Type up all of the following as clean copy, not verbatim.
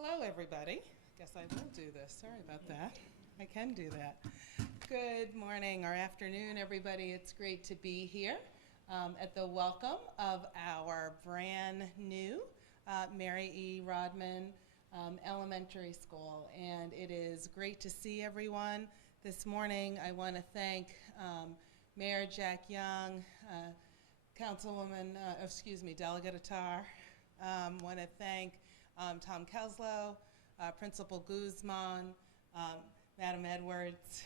Hello, everybody. Guess I will do this. Sorry about that. I can do that. Good morning or afternoon, everybody. It's great to be here at the welcome of our brand new Mary E. Rodman Elementary School. And it is great to see everyone. This morning, I want to thank Mayor Jack Young, Delegate Attar. Want to thank Tom Kelso, Principal Guzman, Madam Edwards,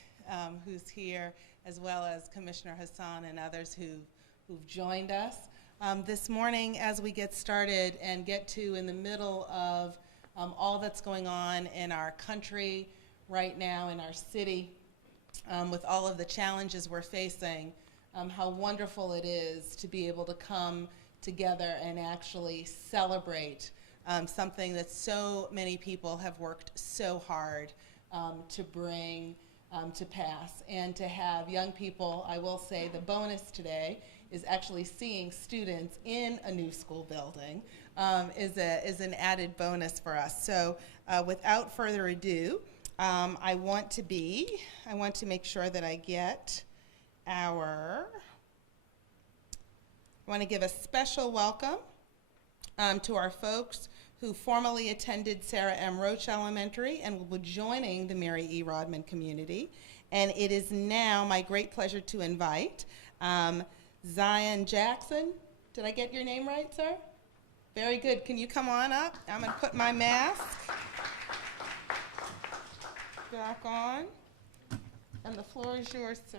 who's here, as well as Commissioner Hassan and others who've joined us. This morning, as we get started and get to in the middle of all that's going on in our country right now, in our city, with all of the challenges we're facing, how wonderful it is to be able to come together and actually celebrate something that so many people have worked so hard to bring to pass. And to have young people, I will say the bonus today is actually seeing students in a new school building is an added bonus for us. So without further ado, I want to make sure that I get I want to give a special welcome to our folks who formerly attended Sarah M. Roach Elementary and will be joining the Mary E. Rodman community. And it is now my great pleasure to invite Zion Jackson. Did I get your name right, sir? Very good. Can you come on up? I'm going to put my mask back on. And the floor is yours, sir.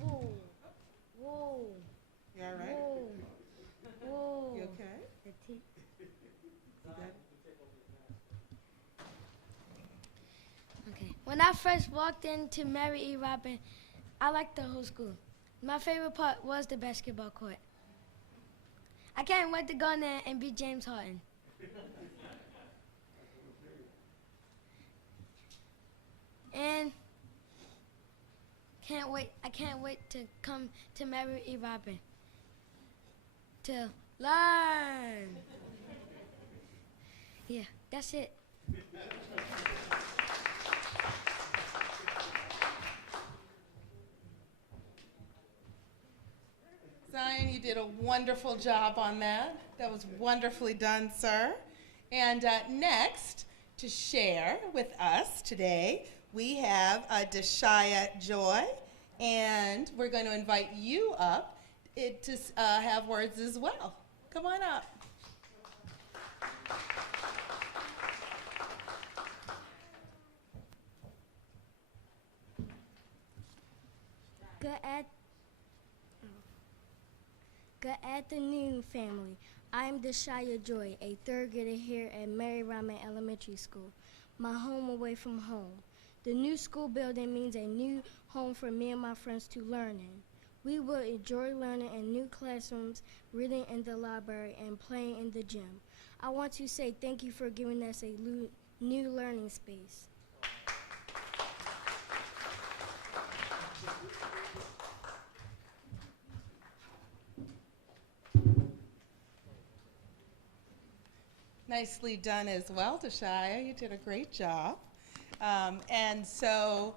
Whoa. You all right? Whoa. You okay? Okay. When I first walked into Mary E. Rodman, I liked the whole school. My favorite part was the basketball court. I can't wait to go in there and beat James Harden. And I can't wait to come to Mary E. Rodman to learn. Yeah, that's it. Zion, you did a wonderful job on that. That was wonderfully done, sir. And next, to share with us today, we have Deshaya Joy, and we're going to invite you up to have words as well. Come on up. Good afternoon, family. I'm Deshaya Joy, a third grader here at Mary Rodman Elementary School, my home away from home. The new school building means a new home for me and my friends to learn in. We will enjoy learning in new classrooms, reading in the library, and playing in the gym. I want to say thank you for giving us a new learning space. Nicely done as well, Deshaya. You did a great job. And so,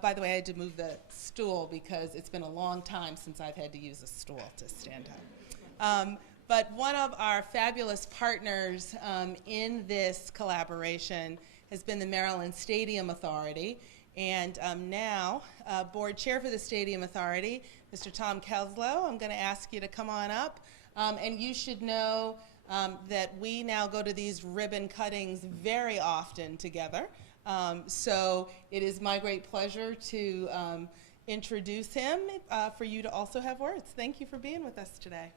by the way, I had to move the stool because it's been a long time since I've had to use a stool to stand up. But one of our fabulous partners in this collaboration has been the Maryland Stadium Authority. And now, board chair for the Stadium Authority, Mr. Tom Kelso, I'm going to ask you to come on up. And you should know that we now go to these ribbon cuttings very often together. So it is my great pleasure to introduce him for you to also have words. Thank you for being with us today.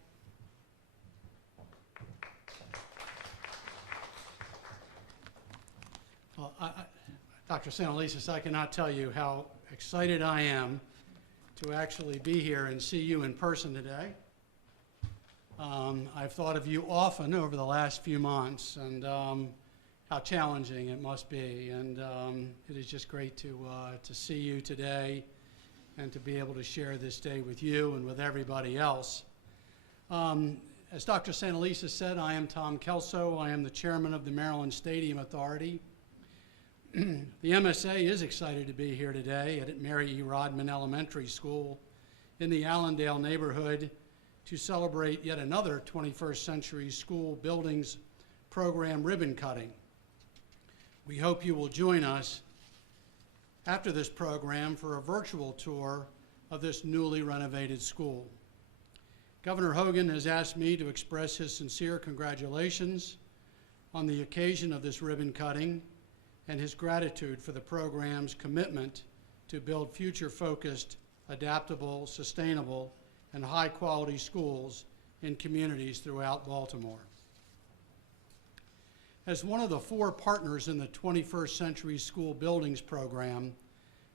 Well, Dr. Santelises, I cannot tell you how excited I am to actually be here and see you in person today. I've thought of you often over the last few months and how challenging it must be, and it is just great to see you today and to be able to share this day with you and with everybody else. As Dr. Santelises said, I am Tom Kelso. I am the chairman of the Maryland Stadium Authority. The MSA is excited to be here today at Mary E. Rodman Elementary School in the Allendale neighborhood to celebrate yet another 21st Century School Buildings Program ribbon cutting. We hope you will join us after this program for a virtual tour of this newly renovated school. Governor Hogan has asked me to express his sincere congratulations on the occasion of this ribbon cutting and his gratitude for the program's commitment to build future-focused, adaptable, sustainable, and high-quality schools in communities throughout Baltimore. As one of the 4 partners in the 21st Century School Buildings Program,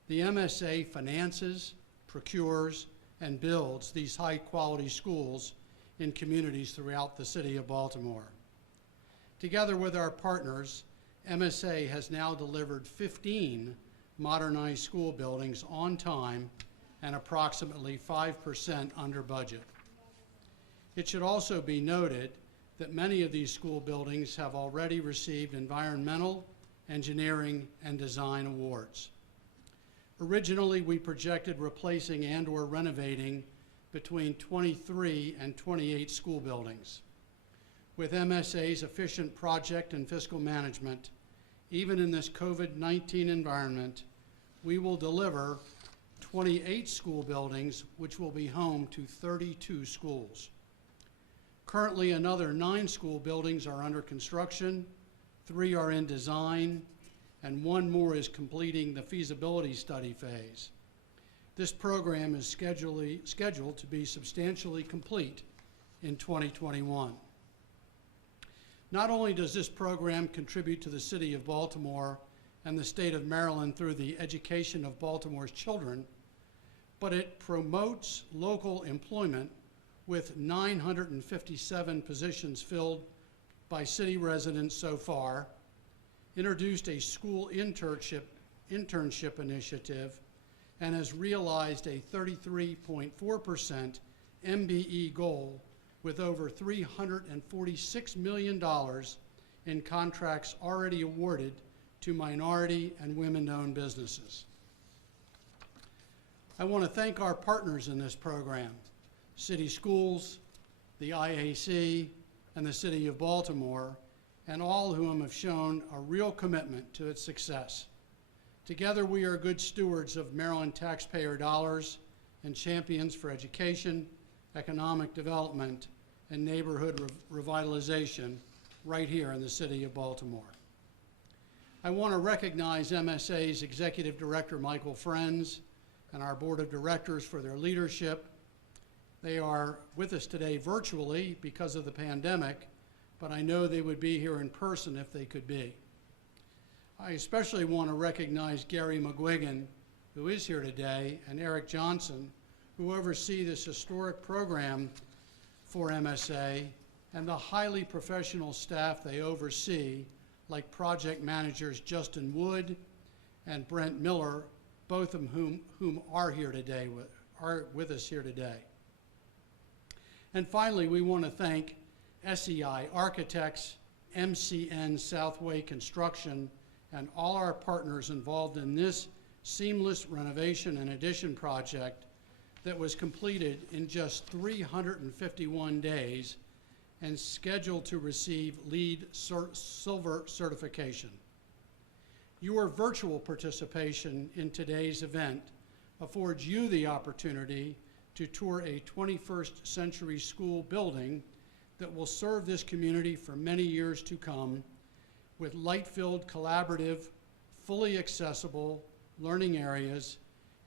the MSA finances, procures, and builds these high-quality schools in communities throughout the city of Baltimore. Together with our partners, MSA has now delivered 15 modernized school buildings on time and approximately 5% under budget. It should also be noted that many of these school buildings have already received environmental, engineering, and design awards. Originally, we projected replacing and/or renovating between 23 and 28 school buildings. With MSA's efficient project and fiscal management, even in this COVID-19 environment, we will deliver 28 school buildings, which will be home to 32 schools. Currently, another 9 school buildings are under construction, 3 are in design, and 1 more is completing the feasibility study phase. This program is scheduled to be substantially complete in 2021. Not only does this program contribute to the city of Baltimore and the state of Maryland through the education of Baltimore's children, but it promotes local employment with 957 positions filled by city residents so far, introduced a school internship initiative, and has realized a 33.4% MBE goal with over $346 million in contracts already awarded to minority and women-owned businesses. I want to thank our partners in this program, City Schools, the IAC, and the City of Baltimore, and all whom have shown a real commitment to its success. Together, we are good stewards of Maryland taxpayer dollars and champions for education, economic development, and neighborhood revitalization right here in the city of Baltimore. I want to recognize MSA's Executive Director, Michael Friends, and our Board of Directors for their leadership. They are with us today virtually because of the pandemic, but I know they would be here in person if they could be. I especially want to recognize Gary McGuigan, who is here today, and Eric Johnson, who oversee this historic program for MSA, and the highly professional staff they oversee, like project managers Justin Wood and Brent Miller, both of whom are with us here today. And finally, we want to thank SEI Architects, MCN Southway Construction, and all our partners involved in this seamless renovation and addition project that was completed in just 351 days and scheduled to receive LEED Silver certification. Your virtual participation in today's event affords you the opportunity to tour a 21st century school building that will serve this community for many years to come, with light-filled, collaborative, fully accessible learning areas,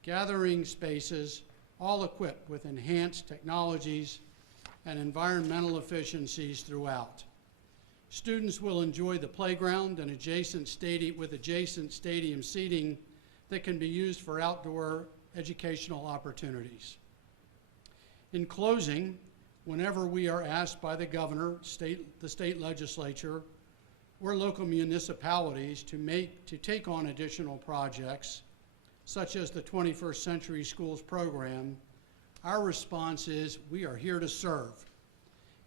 gathering spaces, all equipped with enhanced technologies and environmental efficiencies throughout. Students will enjoy the playground and adjacent stadium seating that can be used for outdoor educational opportunities. In closing, whenever we are asked by the governor, the state legislature, or local municipalities to take on additional projects, such as the 21st Century Schools program, our response is we are here to serve.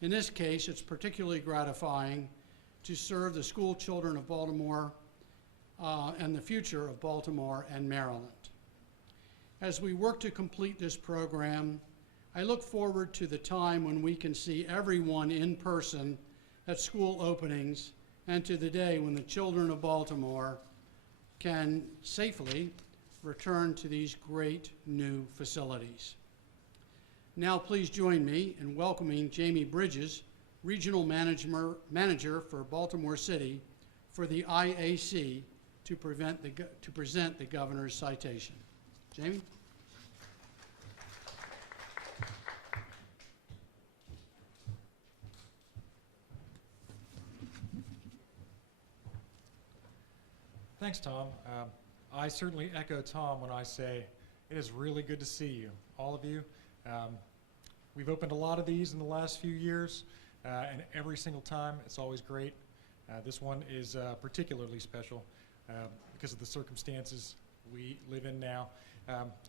In this case, it's particularly gratifying to serve the school children of Baltimore and the future of Baltimore and Maryland. As we work to complete this program, I look forward to the time when we can see everyone in person at school openings and to the day when the children of Baltimore can safely return to these great new facilities. Now please join me in welcoming Jamie Bridges, Regional Manager for Baltimore City for the IAC to present the Governor's citation. Jamie? Thanks, Tom. I certainly echo Tom when I say it is really good to see you, all of you. We've opened a lot of these in the last few years, and every single time it's always great. This one is particularly special because of the circumstances we live in now.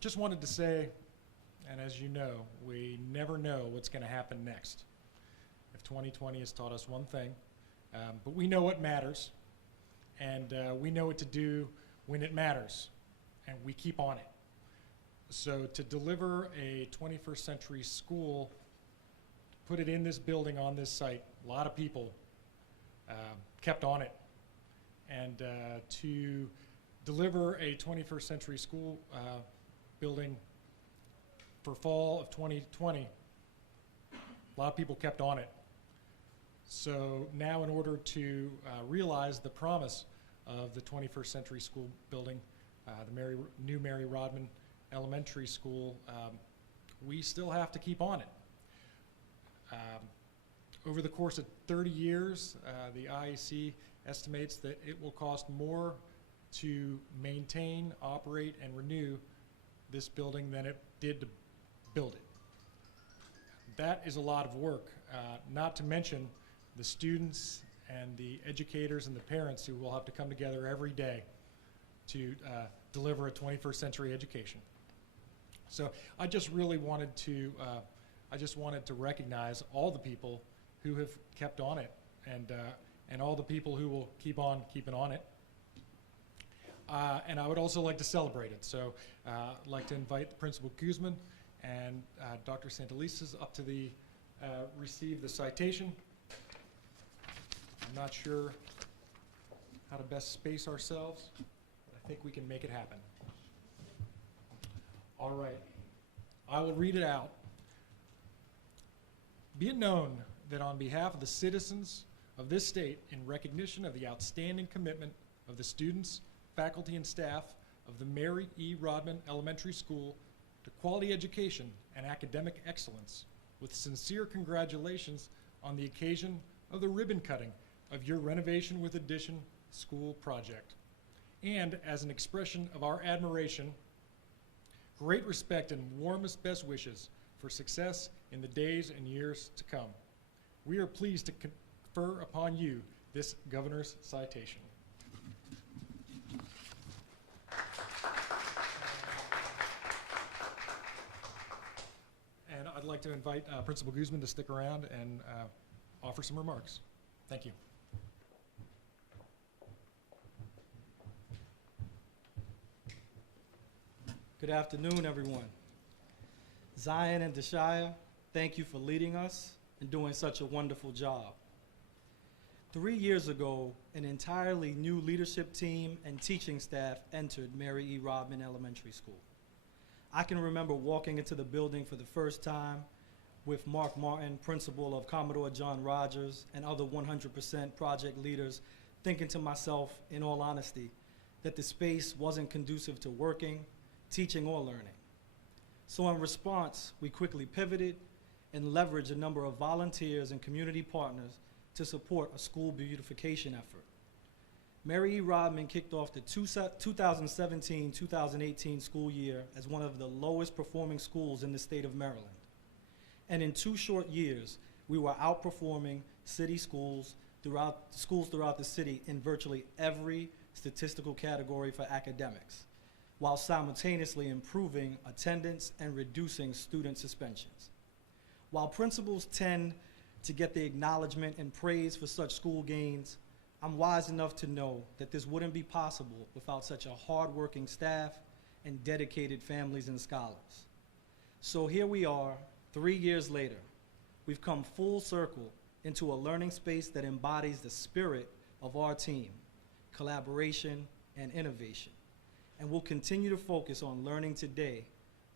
Just wanted to say, and as you know, we never know what's going to happen next. If 2020 has taught us one thing, but we know what matters, and we know what to do when it matters, and we keep on it. So to deliver a 21st century school, put it in this building on this site, a lot of people kept on it. And to deliver a 21st century school building for fall of 2020, a lot of people kept on it. So now in order to realize the promise of the 21st century school building, the new Mary Rodman Elementary School, we still have to keep on it. Over the course of 30 years, the IAC estimates that it will cost more to maintain, operate, and renew this building than it did to build it. That is a lot of work, not to mention the students and the educators and the parents who will have to come together every day to deliver a 21st century education. So I just really wanted to, recognize all the people who have kept on it, and all the people who will keep on keeping on it. And I would also like to celebrate it. So I'd like to invite Principal Guzman and Dr. Santelises up to receive the citation. I'm not sure how to best space ourselves, but I think we can make it happen. All right, I will read it out. Be it known that on behalf of the citizens of this state, in recognition of the outstanding commitment of the students, faculty, and staff of the Mary E. Rodman Elementary School to quality education and academic excellence, with sincere congratulations on the occasion of the ribbon cutting of your Renovation with Addition school project. And as an expression of our admiration, great respect, and warmest best wishes for success in the days and years to come, we are pleased to confer upon you this Governor's citation. And I'd like to invite Principal Guzman to stick around and offer some remarks. Thank you. Good afternoon, everyone. Zion and Deshaya, thank you for leading us and doing such a wonderful job. 3 years ago, an entirely new leadership team and teaching staff entered Mary E. Rodman Elementary School. I can remember walking into the building for the first time with Mark Martin, principal of Commodore John Rogers, and other 100% project leaders, thinking to myself, in all honesty, that the space wasn't conducive to working, teaching, or learning. So in response, we quickly pivoted and leveraged a number of volunteers and community partners to support a school beautification effort. Mary E. Rodman kicked off the 2017-2018 school year as one of the lowest performing schools in the state of Maryland. And in 2 short years, we were outperforming city schools throughout the city in virtually every statistical category for academics. while simultaneously improving attendance and reducing student suspensions. While principals tend to get the acknowledgement and praise for such school gains, I'm wise enough to know that this wouldn't be possible without such a hardworking staff and dedicated families and scholars. So here we are, 3 years later. We've come full circle into a learning space that embodies the spirit of our team, collaboration, and innovation. And we'll continue to focus on learning today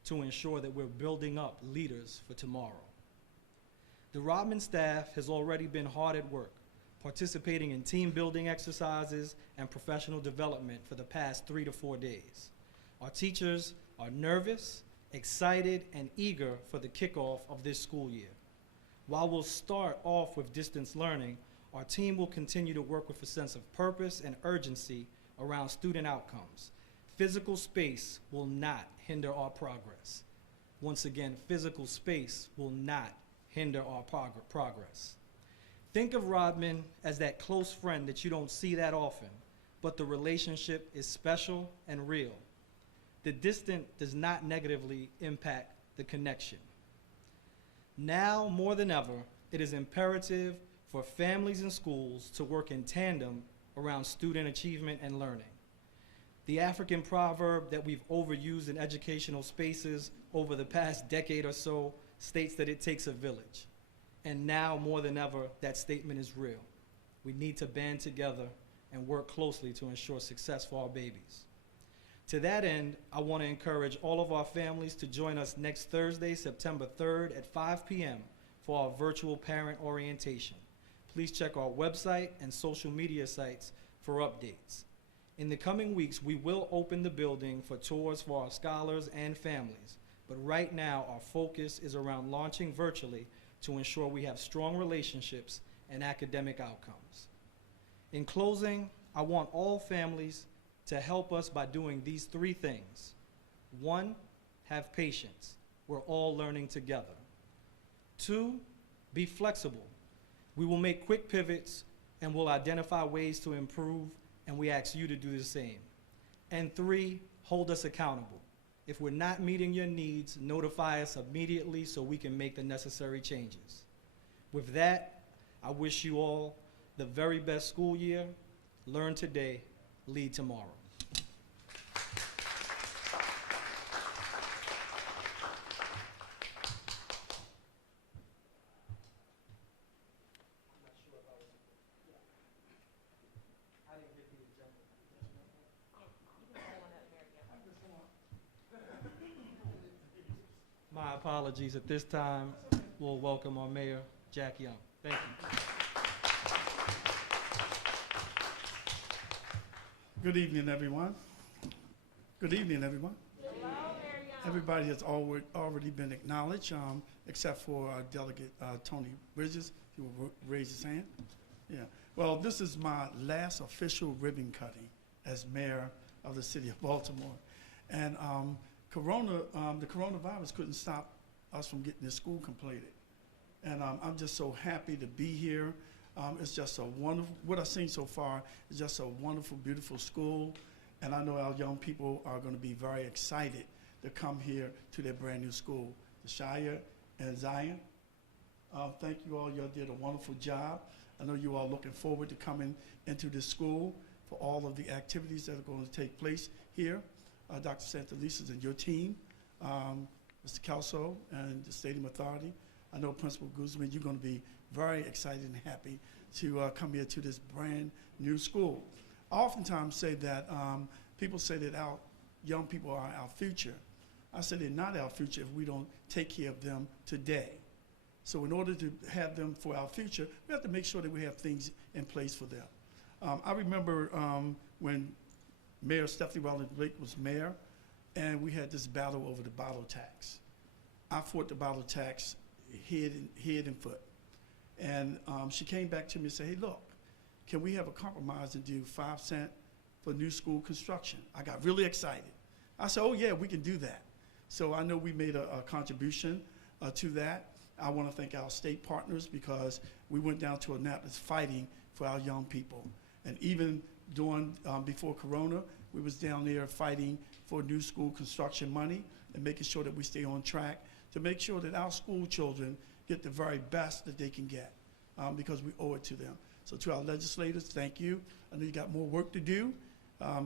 to ensure that we're building up leaders for tomorrow. The Rodman staff has already been hard at work, participating in team building exercises and professional development for the past 3 to 4 days. Our teachers are nervous, excited, and eager for the kickoff of this school year. While we'll start off with distance learning, our team will continue to work with a sense of purpose and urgency around student outcomes. Physical space will not hinder our progress. Once again, physical space will not hinder our progress. Think of Rodman as that close friend that you don't see that often, but the relationship is special and real. The distance does not negatively impact the connection. Now, more than ever, it is imperative for families and schools to work in tandem around student achievement and learning. The African proverb that we've overused in educational spaces over the past decade or so states that it takes a village. And now, more than ever, that statement is real. We need to band together and work closely to ensure success for our babies. To that end, I want to encourage all of our families to join us next Thursday, September 3rd at 5 p.m. for our virtual parent orientation. Please check our website and social media sites for updates. In the coming weeks, we will open the building for tours for our scholars and families, but right now our focus is around launching virtually to ensure we have strong relationships and academic outcomes. In closing, I want all families to help us by doing these 3 things. 1, have patience. We're all learning together. 2, be flexible. We will make quick pivots and we'll identify ways to improve, and we ask you to do the same. And 3, hold us accountable. If we're not meeting your needs, notify us immediately so we can make the necessary changes. With that, I wish you all the very best school year. Learn today, lead tomorrow. My apologies. At this time, we'll welcome our mayor, Jack Young. Thank you. Good evening, everyone. Good evening, everyone. Hello, Everybody has already been acknowledged, except for our delegate, Tony Bridges, who will raise his hand. Yeah. Well, this is my last official ribbon cutting as mayor of the city of Baltimore. And the coronavirus couldn't stop us from getting this school completed. And I'm just so happy to be here. It's just a wonderful, what I've seen so far is just a wonderful, beautiful school. And I know our young people are going to be very excited to come here to their brand new school. The Shire and Zion, thank you all. You all did a wonderful job. I know you all looking forward to coming into this school for all of the activities that are going to take place here. Dr. Santelises and your team, Mr. Kelso and the Stadium Authority. I know Principal Guzman, you're going to be very excited and happy to come here to this brand new school. I oftentimes say that people say that our young people are our future. I say they're not our future if we don't take care of them today. So in order to have them for our future, we have to make sure that we have things in place for them. I remember when Mayor Stephanie Rowland Blake was mayor, and we had this battle over the bottle tax. I fought the bottle tax head and foot. And she came back to me and said, hey, look, can we have a compromise and do 5 cents for new school construction? I got really excited. I said, oh, yeah, we can do that. So I know we made a contribution to that. I want to thank our state partners because we went down to Annapolis fighting for our young people. And even during, before Corona, we was down there fighting for new school construction money and making sure that we stay on track to make sure that our school children get the very best that they can get because we owe it to them. So to our legislators, thank you. I know you got more work to do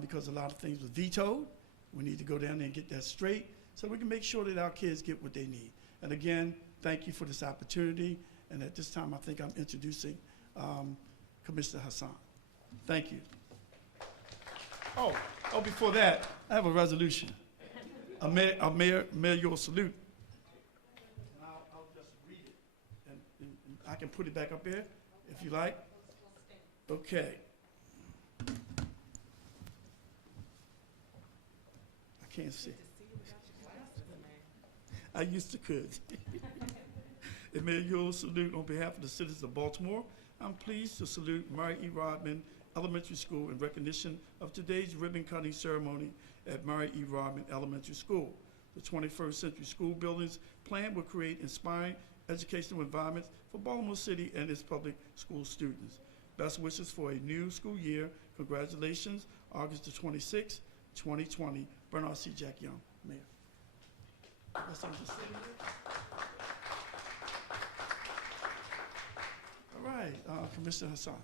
because a lot of things were vetoed. We need to go down there and get that straight so we can make sure that our kids get what they need. And again, thank you for this opportunity. And at this time, I think I'm introducing Commissioner Hassan. Thank you. Oh, before that, I have a resolution. A mayoral salute. And I'll just read it. And I can put it back up here if you like. Okay. I can't see. I used to could. A mayoral salute on behalf of the citizens of Baltimore. I'm pleased to salute Mary E. Rodman Elementary School in recognition of today's ribbon cutting ceremony at Mary E. Rodman Elementary School. The 21st century school buildings plan will create inspiring educational environments for Baltimore City and its public school students. Best wishes for a new school year. Congratulations, August the 26th, 2020. Bernard C. Jack Young, Mayor. Yes, I'm just sitting there. All right, Commissioner Hassan.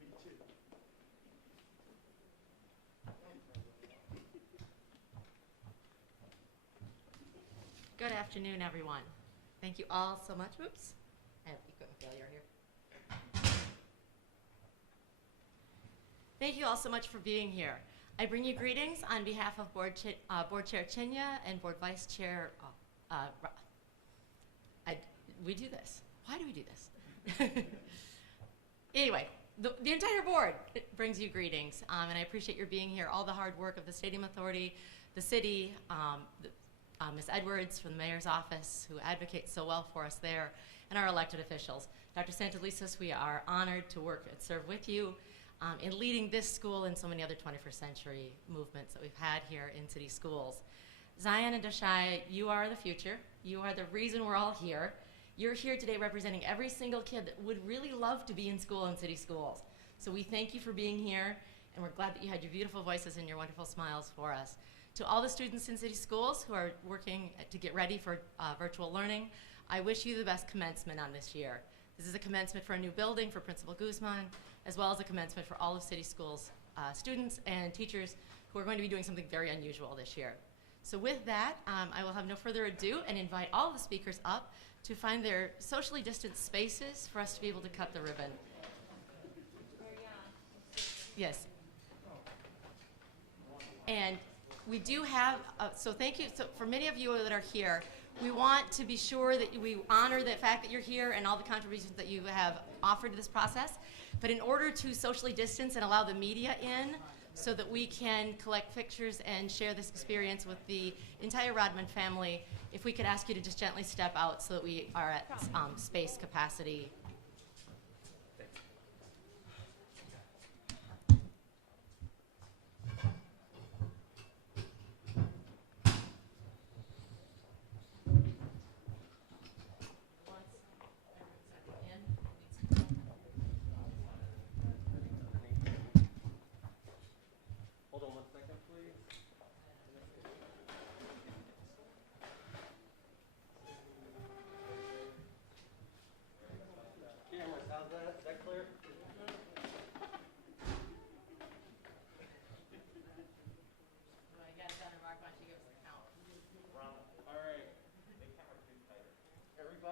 Me too. Good afternoon, everyone. Thank you all so much. Oops, I have equipment failure here. Thank you all so much for being here. I bring you greetings on behalf of Board Chair Chinya and Board Vice Chair. We do this. Why do we do this? Anyway, the entire board brings you greetings, and I appreciate your being here. All the hard work of the Stadium Authority, the city, Ms. Edwards from the mayor's office, who advocates so well for us there, and our elected officials. Dr. Santelises, we are honored to work and serve with you in leading this school and so many other 21st century movements that we've had here in city schools. Zion and Dashai, you are the future. You are the reason we're all here. You're here today representing every single kid that would really love to be in school in city schools. So we thank you for being here, and we're glad that you had your beautiful voices and your wonderful smiles for us. To all the students in city schools who are working to get ready for virtual learning, I wish you the best commencement on this year. This is a commencement for a new building for Principal Guzman, as well as a commencement for all of city schools students and teachers who are going to be doing something very unusual this year. So with that, I will have no further ado and invite all of the speakers up to find their socially distanced spaces for us to be able to cut the ribbon. Yes. And we do have, so thank you. So for many of you that are here, we want to be sure that we honor the fact that you're here and all the contributions that you have offered to this process. But in order to socially distance and allow the media in so that we can collect pictures and share this experience with the entire Rodman family, if we could ask you to just gently step out so that we are at space capacity.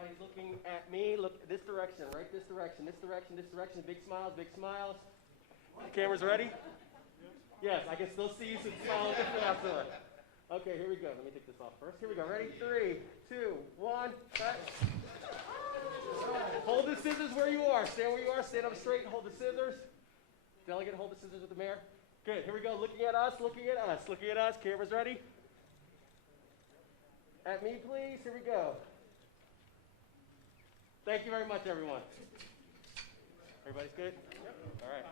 Everybody's looking at me. Look this direction, right? This direction, this direction, this direction. Big smiles, big smiles. The camera's ready? Yes, I can still see you, so smile a bit faster. Okay, here we go. Let me take this off first. Here we go. Ready? 3, 2, 1, cut. Hold the scissors where you are. Stand where you are. Stand up straight and hold the scissors. Delegate, hold the scissors with the mayor. Good. Here we go. Looking at us, looking at us, looking at us. Camera's ready? At me, please. Here we go. Thank you very much, everyone. Everybody's good? Yep. All right.